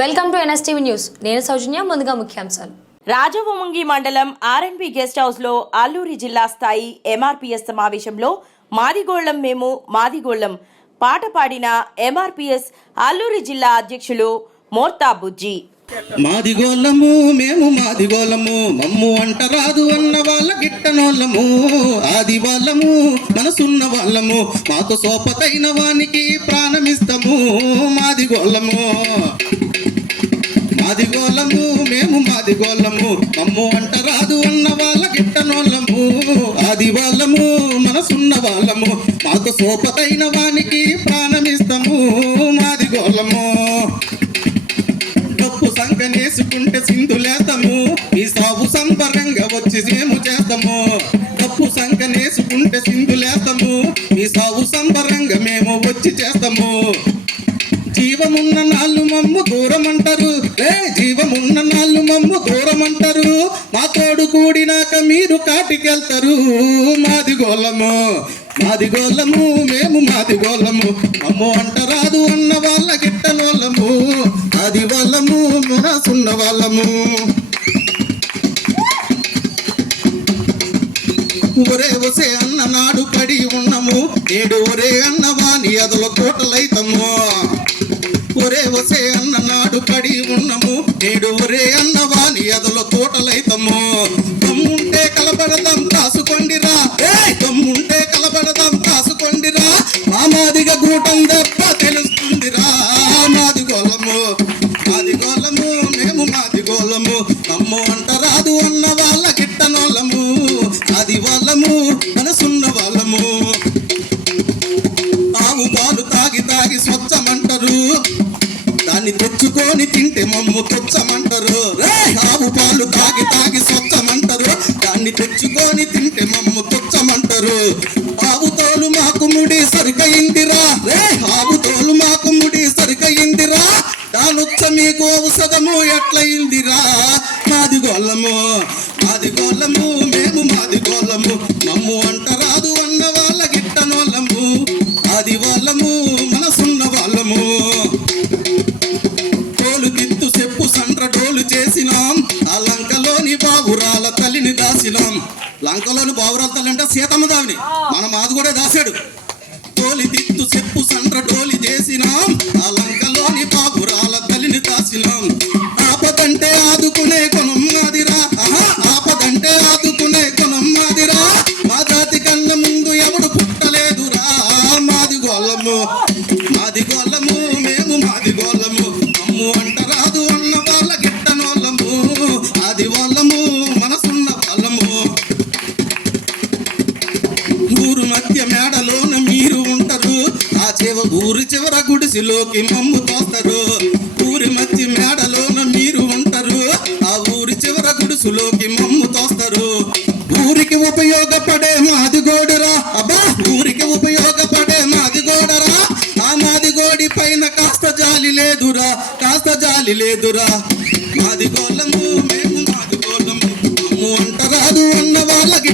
Welcome to NSTV news. నేను సౌజన్య ముందుగా ముఖ్యాంశాలు. రాజవొమంగి మండలం ఆర్ఎన్బి గెస్ట్ హౌస్లో అల్లూరి జిల్లా స్థాయి ఎంఆర్పీఎస్ సమావేశంలో మాదిగోళ్ళం మేము మాదిగోళ్ళం పాట పాడిన ఎంఆర్పీఎస్ అల్లూరి జిల్లా అధ్యక్షులు మోర్తా బుజ్జి. మాదిగోళ్ళము మేము మాదిగోళ్ళము మమ్ము అంటరాదు అన్న వాళ్ళ గిట్టనోళ్ళము. ఆది వాళ్ళము మనసున్న వాళ్ళము మాకు సోపతైన వానికి ప్రాణమిస్తాము. మాదిగోళ్ళము. మేము మాదిగోళ్ళము మమ్ము అంటరాదు అన్న వాళ్ళ గిట్టనోళ్ళము ఆది వాళ్ళము మనసున్న వాళ్ళము. మాకు సోపతైన వానికి ప్రాణమిస్తాము. మాదిగోళ్ళము డప్పు సంకనేసుకుంటే సింధులేస్తాము ఈ సాగు సంబరంగా వచ్చి సేము చేస్తాము డప్పు సంకనేసుకుంటే సింధులేస్తాము ఈ సాగు సంబరంగా మేము వచ్చి చేస్తాము. జీవమున్న మమ్ము దూరం అంటారు ఏ జీవమున్న నాళ్ళు మమ్ము దూరం అంటారు మా తోడు కూడినాక మీరు కాటికెళ్తారు. మాది గోళము మాది గోళము మేము మాది గోళము అమ్మో అంటరాదు అన్న వాళ్ళ గిట్టనోళ్ళము అది వాళ్ళము మనసున్న వాళ్ళము. ఒరే ఒసే అన్న నాడు పడి ఉన్నము. నేడు ఒరే అన్న వాణి అదలో తోటలైతే నేడు ఒరే అన్న వాని అదలో తోటలైతము తమ్ముంటే కలబడదాం కాసుకోండిరా. ఏయ్! తమ్ముంటే కలబడదాం కాసుకోండిరా. మా మాదిగ గూటం దెబ్బ తెలుస్తుందిరా. మాది గోళము మాది గోళము మేము మాది గోళము అమ్మో అంటరాదు అన్న వాళ్ళ గిట్టనోళ్ళము అది వాళ్ళము మనసున్న వాళ్ళము. ఆవు పాలు తాగి తాగి స్వచ్ఛ తెచ్చుకొని తింటే మమ్ము తొచ్చమంటారు. ఆవు పాలు తాగి తాగి స్వచ్ఛమంటారు. దాన్ని తెచ్చుకొని తింటే మమ్ము తొచ్చమంటారు. ఆవు తోలు మాకు ముడి సరికయిందిరా. రే ఆవు తోలు మాకు ముడి సరికయిందిరా. దానొచ్చ మీకు ఔషధము ఎట్లయిందిరా? మాది గోళ్ళము మాది గోళ్ళము మేము మాది గోళ్ళము. మమ్ము అంటారు? లంకలోని తల్లి అంటే సీతమ్మ దావిని. మన మాది కూడా దాసాడు. తోలి తిత్తు చెప్పు సండ్ర డోలి చేసినాం. ఆ లంకలోని బాబురాల తల్లిని దాసినాం. ఊరు మధ్య మేడలోన మీరు ఉంటారు. ఆ చివ ఊరి చివర గుడిసిలోకి మమ్ము తోస్తారు. ఊరి మధ్య మేడలోన మీరు ఉంటారు. ఆ ఊరి చివర గుడిసులోకి మమ్ము తోస్తారు. ఊరికి ఉపయోగపడే మాది గోడరా. అబ్బా ఊరికి ఉపయోగపడే మాది గోడరా. ఆ మాది గోడి పైన కాస్త జాలి లేదురా కాస్త జాలి లేదురా. మాది గోళము మేము మాది గోళము అమ్ము అంటరాదు అన్న వాళ్ళకి